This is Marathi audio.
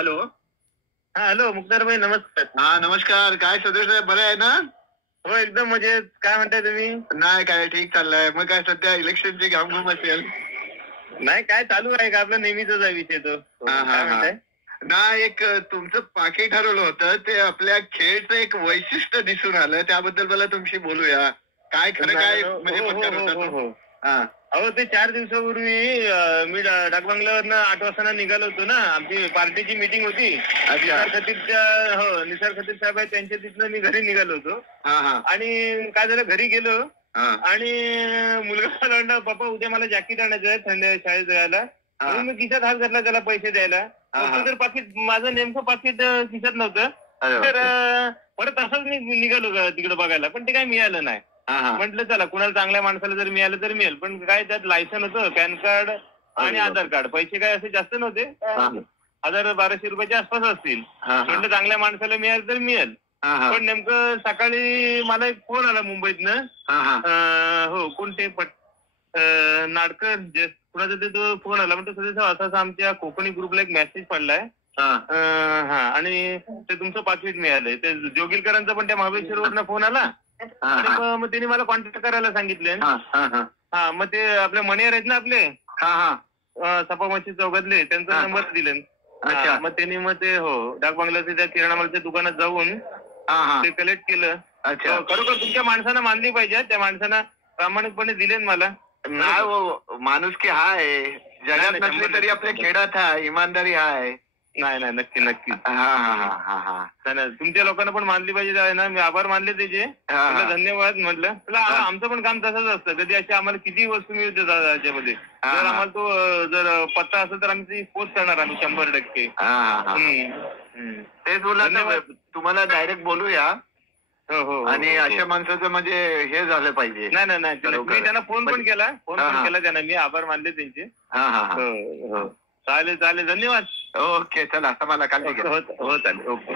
हॅलो. हा हॅलो मुक्तारभाई नमस्कार. हा नमस्कार. काय सदस्य साहेब बरं आहे ना? हो एकदम मजेत. काय म्हणताय तुम्ही? नाही काय ठीक चाललंय. मग काय सध्या इलेक्शनची घामघूम असेल? नाही काय चालू आहे का आपला नेहमीचाच आहे विषय तो. काय म्हणताय? ना एक तुमचं पाकिट ठरवलं होतं ते आपल्या खेळचं एक वैशिष्ट्य दिसून आलं, त्याबद्दल मला तुमशी बोलूया. काय खरं काय म्हणजे पत्त्यात होता तो? हा. अहो ते 4 दिवसापूर्वी मी डाकबंगल्यावरनं 8 वाजता निघालो होतो ना. आमची पार्टीची मीटिंग होती. निसार खतीबच्या निसार खतीब साहेब आहेत त्यांच्या तिथनं मी घरी निघालो होतो. आणि काय झालं घरी गेलो आणि मुलगा मला म्हणला पप्पा उद्या मला जॅकेट आणायचं आहे थंड शाळेत जायला. म्हणून मी खिशात हात घातला त्याला पैसे द्यायला. तर पाकिट माझं नेमकं पाकिट खिशात नव्हतं. तर परत तसंच मी निघालो तिकडे बघायला पण ते काही मिळालं नाही. म्हटलं चला कुणाला चांगल्या माणसाला जर मिळालं तर मिळेल. पण काय त्यात लायसन होतं पॅन कार्ड आणि आधार कार्ड. पैसे काय असे जास्त नव्हते. 1000-1200 रुपयाच्या आसपास असतील. म्हटलं चांगल्या माणसाला मिळेल तर मिळेल. पण नेमकं सकाळी मला एक फोन आला मुंबईतनं. हो कोणते नाडकर कुणाचा ते तो फोन आला. म्हणतो सध्या असं आमच्या कोकणी ग्रुपला एक मेसेज पडलाय. आणि ते तुमचं पाकिट मिळालंय. ते जोगिलकरांचा पण त्या महाबळेश्वरवरनं फोन आला. आणि मग त्यांनी मला कॉन्टॅक्ट करायला सांगितले. मग ते आपले मणियर आहेत ना आपले सपामच्छी चौकातले त्यांचा नंबर दिले. मग त्यांनी मग ते डाक बंगल्याच्या त्या किराणामालाच्या दुकानात जाऊन ते कलेक्ट केलं. खरोखर तुमच्या माणसानं मानली पाहिजे. त्या माणसानं प्रामाणिकपणे दिले मला. माणुसकी हाय जगात नसली तरी आपल्या खेळात हाय, इमानदारी हाय. नाही नक्की नक्की. तुमच्या लोकांना पण मानली पाहिजे ना. मी आभार मानले त्याचे. धन्यवाद म्हटलं. आमचं पण काम तसंच असतं. कधी अशी आम्हाला किती वस्तू मिळते त्याच्यामध्ये. जर आम्हाला तो जर पत्ता असेल तर आम्ही पोस्ट करणार आम्ही 100%. तेच बोलला तुम्हाला डायरेक्ट बोलूया. आणि अशा माणसाचं म्हणजे हे झालं पाहिजे. नाही मी त्यांना फोन पण केला त्यांना. मी आभार मानले त्यांचे. चालेल धन्यवाद. ओके चला आता मला काल हो चालेल ओके.